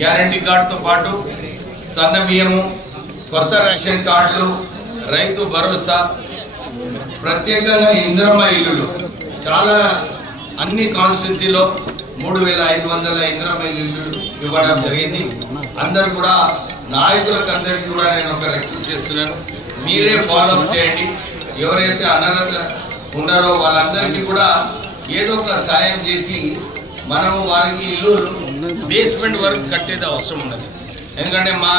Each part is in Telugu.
గ్యారంటీ కార్డుతో పాటు సన్న బియ్యము, కొత్త రేషన్ కార్డులు, రైతు భరోసా, ప్రత్యేకంగా ఇందిరమ్మ ఇల్లులు చాలా అన్ని కాన్స్టిట్యున్సీలో 3500 ఇందిరమ్మ ఇల్లులు ఇవ్వడం జరిగింది. అందరూ కూడా నాయకులకు అందరికీ కూడా నేను ఒక రిక్వెస్ట్ చేస్తున్నాను, మీరే ఫాలోఅప్ చేయండి. ఎవరైతే అనర్హత ఉన్నారో వాళ్ళందరికీ కూడా ఏదో ఒక సాయం చేసి మనము వారికి ఇల్లు బేస్మెంట్ వరకు కట్టేది అవసరం ఉన్నది. ఎందుకంటే మా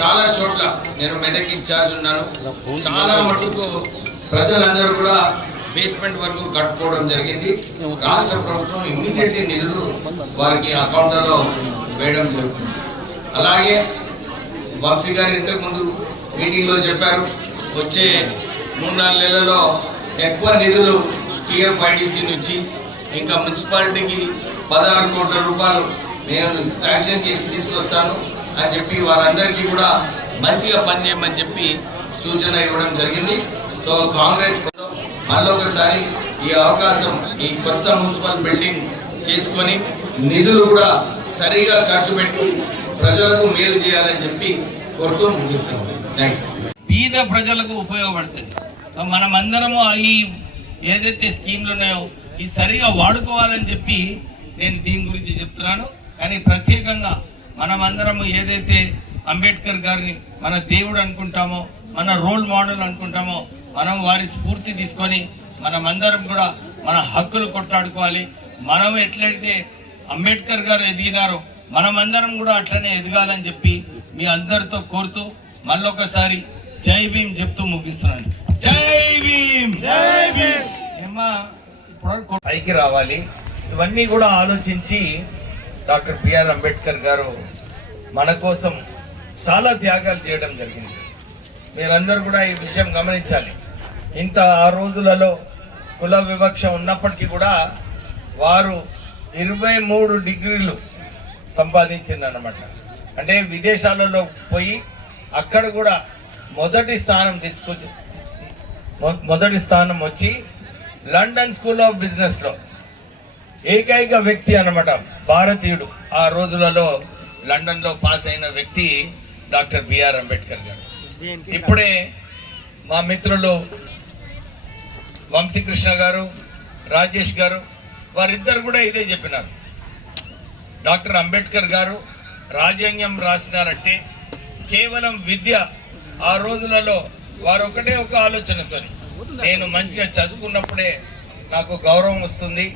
చాలా చోట్ల నేను మెదక్ ఇన్ఛార్జ్ ఉన్నాను, చాలా మటుకు ప్రజలందరూ కూడా బేస్మెంట్ వరకు కట్టుకోవడం జరిగింది. రాష్ట్ర ప్రభుత్వం ఇమ్మీడియట్లీ నిధులు వారికి అకౌంట్లో వేయడం జరుగుతుంది. అలాగే వంశీ గారు ఇంతకుముందు మీటింగ్లో చెప్పారు, వచ్చే 3-4 నెలల్లో ఎక్కువ నిధులు టీఎఫ్ఐడిసి నుంచి ఇంకా మున్సిపాలిటీకి 16 కోట్ల రూపాయలు నేను శాంక్షన్ చేసి తీసుకొస్తాను అని చెప్పి వారందరికీ కూడా మంచిగా పనిచేయమని చెప్పి సూచన ఇవ్వడం జరిగింది. సో కాంగ్రెస్ మళ్ళొకసారి ఈ అవకాశం, ఈ కొత్త మున్సిపల్ బిల్డింగ్ చేసుకొని నిధులు కూడా సరిగా ఖర్చు పెట్టి ప్రజలకు మేలు చేయాలని చెప్పి కోరుతూ ముగిస్తున్నాం. Thank you. పేద ప్రజలకు ఉపయోగపడుతుంది. మనమందరము ఈ ఏదైతే స్కీమ్లు ఉన్నాయో ఈ సరిగా వాడుకోవాలని చెప్పి నేను దీని గురించి చెప్తున్నాను. కానీ ప్రత్యేకంగా మనమందరము ఏదైతే అంబేద్కర్ గారిని మన దేవుడు అనుకుంటామో, మన రోల్ మోడల్ అనుకుంటామో, మనం వారి స్ఫూర్తి తీసుకొని మనమందరం కూడా మన హక్కులు కొట్లాడుకోవాలి. మనం ఎట్లయితే అంబేద్కర్ గారు ఎదిగినారో మనమందరం కూడా అట్లనే ఎదగాలని చెప్పి మీ అందరితో కోరుతూ మళ్ళొకసారి జై భీమ్ చెప్తూ ముగిస్తున్నాను. జై భీమ్, జై భీమ్. ఇప్పుడు పైకి రావాలి. ఇవన్నీ కూడా ఆలోచించి డాక్టర్ బిఆర్ అంబేద్కర్ గారు మన కోసం చాలా త్యాగాలు చేయడం జరిగింది. మీరందరూ కూడా ఈ విషయం గమనించాలి. ఇంత ఆ రోజులలో కుల వివక్ష ఉన్నప్పటికీ కూడా వారు 23 డిగ్రీలు సంపాదించిందన్నమాట. అంటే విదేశాలలో పోయి అక్కడ కూడా మొదటి స్థానం వచ్చి లండన్ స్కూల్ ఆఫ్ బిజినెస్ లో ఏకైక వ్యక్తి అన్నమాట, భారతీయుడు. ఆ రోజులలో లండన్ లో పాస్ అయిన వ్యక్తి డాక్టర్ బిఆర్ అంబేద్కర్ గారు. ఇప్పుడే మా మిత్రులు వంశీకృష్ణ గారు, రాజేష్ గారు వారిద్దరు కూడా ఇదే చెప్పినారు. డాక్టర్ అంబేద్కర్ గారు రాజ్యాంగం రాసినారంటే కేవలం విద్య. ఆ రోజులలో వారు ఒకటే ఒక ఆలోచనతో, నేను మంచిగా చదువుకున్నప్పుడే నాకు గౌరవం వస్తుంది,